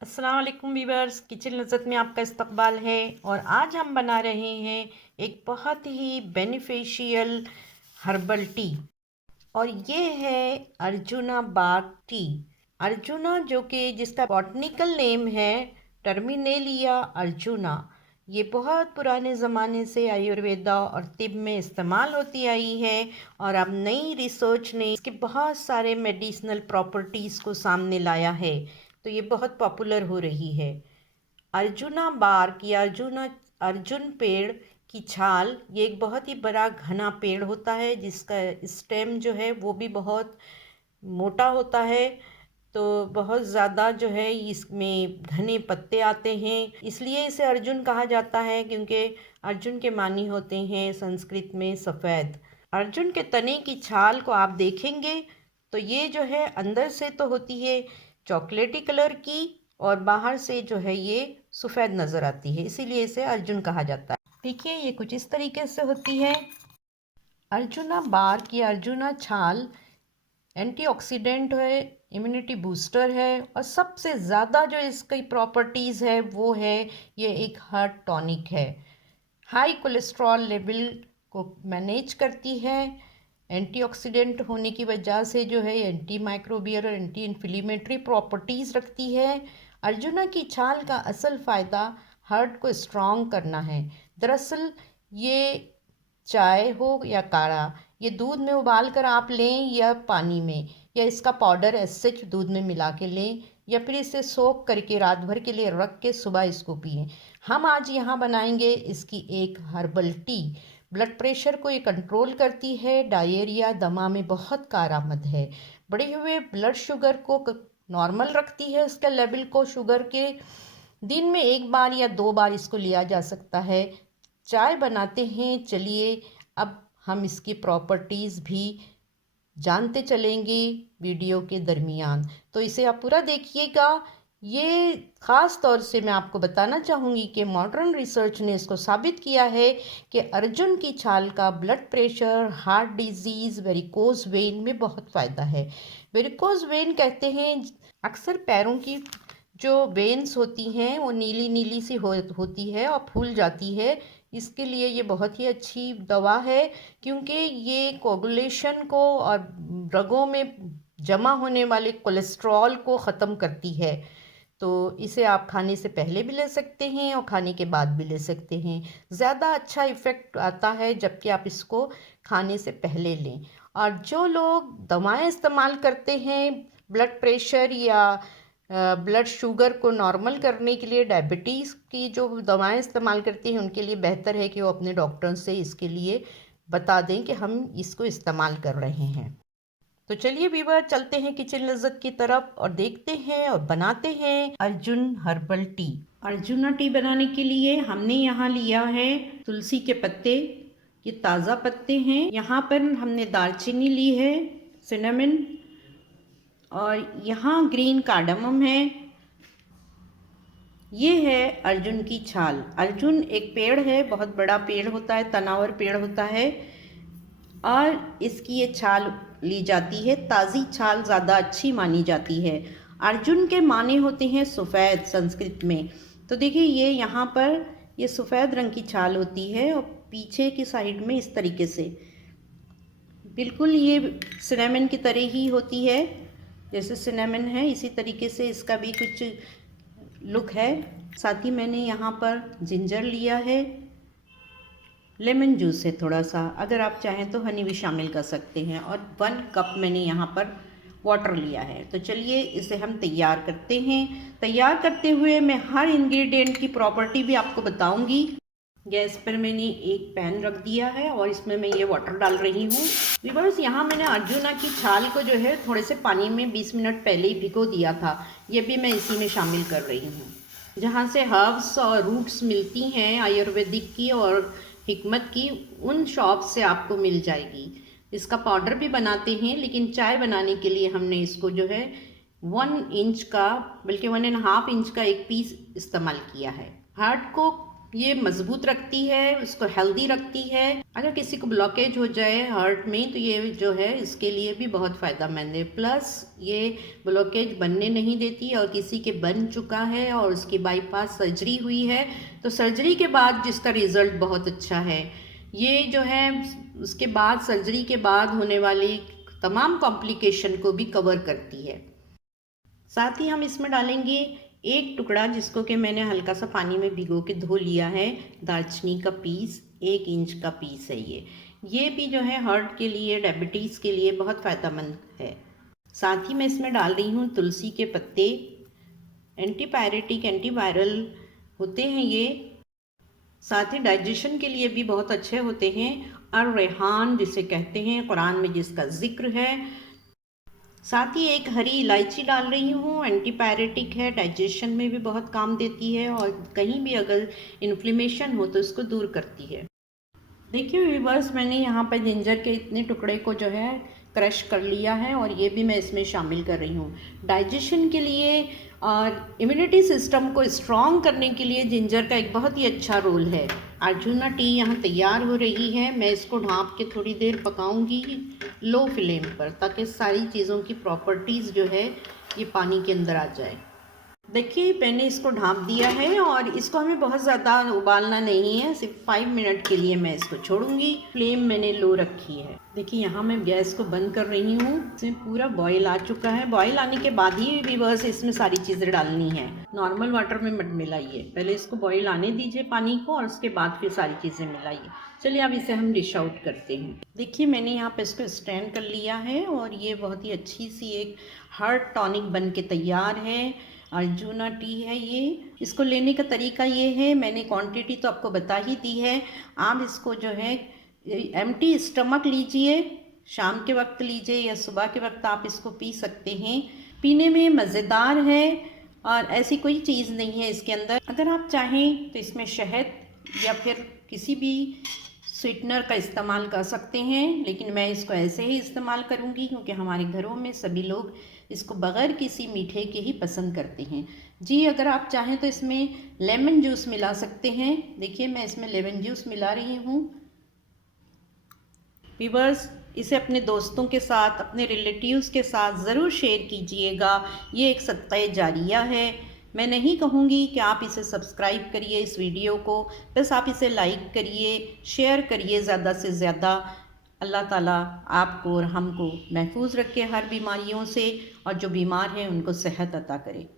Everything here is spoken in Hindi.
अस्सलाम वालेकुम वीवर्स, किचन लज़्ज़त में आपका इस्तकबाल है। और आज हम बना रहे हैं एक बहुत ही बेनिफिशियल हर्बल टी। और ये है अर्जुना बाग टी। अर्जुना जो कि जिसका बॉटनिकल नेम है टर्मिनेलिया अर्जुना। ये बहुत पुराने ज़माने से आयुर्वेदा और तिब में इस्तेमाल होती आई है। और अब नई रिसर्च ने इसके बहुत सारे मेडिसिनल प्रॉपर्टीज़ को सामने लाया है, तो ये बहुत पॉपुलर हो रही है। अर्जुना बार्क या अर्जुन पेड़ की छाल, ये एक बहुत ही बड़ा घना पेड़ होता है जिसका स्टेम जो है वो भी बहुत मोटा होता है। तो बहुत ज़्यादा जो है इसमें घने पत्ते आते हैं, इसलिए इसे अर्जुन कहा जाता है, क्योंकि अर्जुन के मानी होते हैं संस्कृत में सफ़ेद। अर्जुन के तने की छाल को आप देखेंगे तो ये जो है अंदर से तो होती है चॉकलेटी कलर की, और बाहर से जो है ये सफ़ेद नज़र आती है, इसीलिए इसे अर्जुन कहा जाता है। देखिए ये कुछ इस तरीके से होती है। अर्जुना बार्क या अर्जुना छाल एंटीऑक्सीडेंट है, इम्यूनिटी बूस्टर है, और सबसे ज़्यादा जो इसकी प्रॉपर्टीज़ है वो है ये एक हार्ट टॉनिक है। हाई कोलेस्ट्रॉल लेवल को मैनेज करती है। एंटीऑक्सीडेंट होने की वजह से जो है एंटी माइक्रोबियल और एंटी इन्फ्लेमेटरी प्रॉपर्टीज़ रखती है। अर्जुना की छाल का असल फ़ायदा हार्ट को स्ट्रॉन्ग करना है। दरअसल ये चाय हो या काढ़ा, ये दूध में उबाल कर आप लें या पानी में, या इसका पाउडर ऐसे दूध में मिला के लें, या फिर इसे सोख करके रात भर के लिए रख के सुबह इसको पिएं। हम आज यहाँ बनाएंगे इसकी एक हर्बल टी। ब्लड प्रेशर को ये कंट्रोल करती है, डायरिया दमा में बहुत कारआमद है, बढ़े हुए ब्लड शुगर को नॉर्मल रखती है, उसके लेवल को शुगर के। दिन में एक बार या दो बार इसको लिया जा सकता है। चाय बनाते हैं, चलिए अब हम इसकी प्रॉपर्टीज़ भी जानते चलेंगे वीडियो के दरमियान, तो इसे आप पूरा देखिएगा। ये ख़ास तौर से मैं आपको बताना चाहूँगी कि मॉडर्न रिसर्च ने इसको साबित किया है कि अर्जुन की छाल का blood pressure, heart disease, varicose vein में बहुत फ़ायदा है। वेरिकोज वेन कहते हैं, अक्सर पैरों की जो वेन्स होती हैं वो नीली नीली सी होती है और फूल जाती है। इसके लिए ये बहुत ही अच्छी दवा है, क्योंकि ये कोगुलेशन को और रगों में जमा होने वाले कोलेस्ट्रॉल को ख़त्म करती है। तो इसे आप खाने से पहले भी ले सकते हैं और खाने के बाद भी ले सकते हैं। ज़्यादा अच्छा इफ़ेक्ट आता है जबकि आप इसको खाने से पहले लें। और जो लोग दवाएं इस्तेमाल करते हैं ब्लड प्रेशर या ब्लड शुगर को नॉर्मल करने के लिए, डायबिटीज़ की जो दवाएं इस्तेमाल करती हैं, उनके लिए बेहतर है कि वो अपने डॉक्टर से इसके लिए बता दें कि हम इसको इस्तेमाल कर रहे हैं। तो चलिए वीवर, चलते हैं किचन लज़्ज़त की तरफ और देखते हैं और बनाते हैं Arjun herbal tea. Arjuna T बनाने के लिए हमने यहाँ लिया है तुलसी के पत्ते, ये ताज़ा पत्ते हैं। यहाँ पर हमने दालचीनी ली है, सिनेमन, और यहाँ ग्रीन कार्डमम है। ये है अर्जुन की छाल। अर्जुन एक पेड़ है, बहुत बड़ा पेड़ होता है, तनावर पेड़ होता है, और इसकी ये छाल ली जाती है। ताज़ी छाल ज़्यादा अच्छी मानी जाती है। अर्जुन के माने होते हैं सफ़ेद संस्कृत में। तो देखिए ये यहाँ पर ये सफ़ेद रंग की छाल होती है, और पीछे की साइड में इस तरीके से बिल्कुल ये सिनेमन की तरह ही होती है। जैसे सिनेमन है इसी तरीके से इसका भी कुछ लुक है। साथ ही मैंने यहाँ पर जिंजर लिया है, लेमन जूस है थोड़ा सा, अगर आप चाहें तो हनी भी शामिल कर सकते हैं, और 1 कप मैंने यहाँ पर वाटर लिया है। तो चलिए इसे हम तैयार करते हैं। तैयार करते हुए मैं हर इंग्रेडिएंट की प्रॉपर्टी भी आपको बताऊंगी। गैस पर मैंने एक पैन रख दिया है और इसमें मैं ये वाटर डाल रही हूँ। वीवर्स, यहाँ मैंने अर्जुना की छाल को जो है थोड़े से पानी में 20 मिनट पहले ही भिगो दिया था, ये भी मैं इसी में शामिल कर रही हूँ। जहाँ से हर्ब्स और रूट्स मिलती हैं आयुर्वेदिक की और हिकमत की, उन शॉप से आपको मिल जाएगी। इसका पाउडर भी बनाते हैं, लेकिन चाय बनाने के लिए हमने इसको जो है 1 इंच का, बल्कि 1.5 इंच का एक पीस इस्तेमाल किया है। हार्ट को ये मजबूत रखती है, उसको हेल्दी रखती है। अगर किसी को ब्लॉकेज हो जाए हार्ट में तो ये जो है इसके लिए भी बहुत फ़ायदेमंद है। प्लस ये ब्लॉकेज बनने नहीं देती, और किसी के बन चुका है और उसकी बाईपास सर्जरी हुई है तो सर्जरी के बाद जिसका रिज़ल्ट बहुत अच्छा है, ये जो है उसके बाद सर्जरी के बाद होने वाली तमाम कॉम्प्लिकेशन को भी कवर करती है। साथ ही हम इसमें डालेंगे एक टुकड़ा, जिसको कि मैंने हल्का सा पानी में भिगो के धो लिया है, दालचीनी का पीस, 1 इंच का पीस है ये भी जो है हार्ट के लिए, डायबिटीज़ के लिए बहुत फ़ायदेमंद है। साथ ही मैं इसमें डाल रही हूँ तुलसी के पत्ते, एंटीपायरेटिक एंटीवायरल होते हैं ये, साथ ही डाइजेशन के लिए भी बहुत अच्छे होते हैं। और रेहान जिसे कहते हैं, कुरान में जिसका जिक्र है। साथ ही एक हरी इलायची डाल रही हूँ, एंटीपायरेटिक है, डाइजेशन में भी बहुत काम देती है, और कहीं भी अगर इन्फ्लेमेशन हो तो इसको दूर करती है। देखिए व्यूअर्स, मैंने यहाँ पर जिंजर के इतने टुकड़े को जो है क्रश कर लिया है, और ये भी मैं इसमें शामिल कर रही हूँ। डाइजेशन के लिए और इम्यूनिटी सिस्टम को स्ट्रॉन्ग करने के लिए जिंजर का एक बहुत ही अच्छा रोल है। अर्जुना टी यहाँ तैयार हो रही है। मैं इसको ढाँप के थोड़ी देर पकाऊंगी लो फ्लेम पर, ताकि सारी चीज़ों की प्रॉपर्टीज़ जो है ये पानी के अंदर आ जाए। देखिए मैंने इसको ढाँप दिया है, और इसको हमें बहुत ज़्यादा उबालना नहीं है, सिर्फ 5 मिनट के लिए मैं इसको छोड़ूंगी। फ्लेम मैंने लो रखी है। देखिए यहाँ मैं गैस को बंद कर रही हूँ। इसमें पूरा बॉईल आ चुका है। बॉईल आने के बाद ही व्यूअर्स इसमें सारी चीज़ें डालनी है, नॉर्मल वाटर में मत मिलाइए। पहले इसको बॉईल आने दीजिए पानी को, और उसके बाद फिर सारी चीज़ें मिलाइए। चलिए अब इसे हम डिश आउट करते हैं। देखिए मैंने यहाँ पे इसको स्टैंड कर लिया है, और ये बहुत ही अच्छी सी एक हार्ट टॉनिक बन के तैयार है। अर्जुना टी है ये। इसको लेने का तरीका ये है, मैंने क्वांटिटी तो आपको बता ही दी है। आप इसको जो है एम्प्टी स्टमक लीजिए, शाम के वक्त लीजिए या सुबह के वक्त आप इसको पी सकते हैं। पीने में मज़ेदार है, और ऐसी कोई चीज़ नहीं है इसके अंदर। अगर आप चाहें तो इसमें शहद या फिर किसी भी स्वीटनर का इस्तेमाल कर सकते हैं, लेकिन मैं इसको ऐसे ही इस्तेमाल करूंगी, क्योंकि हमारे घरों में सभी लोग इसको बग़ैर किसी मीठे के ही पसंद करते हैं। जी अगर आप चाहें तो इसमें लेमन जूस मिला सकते हैं। देखिए मैं इसमें लेमन जूस मिला रही हूँ। व्यूअर्स, इसे अपने दोस्तों के साथ, अपने रिलेटिव्स के साथ ज़रूर शेयर कीजिएगा। ये एक सदक़ा जारिया है। मैं नहीं कहूँगी कि आप इसे सब्सक्राइब करिए इस वीडियो को, बस आप इसे लाइक करिए, शेयर करिए ज़्यादा से ज़्यादा। अल्लाह ताला आपको और हमको महफूज रखे हर बीमारियों से, और जो बीमार हैं उनको सेहत अता करे।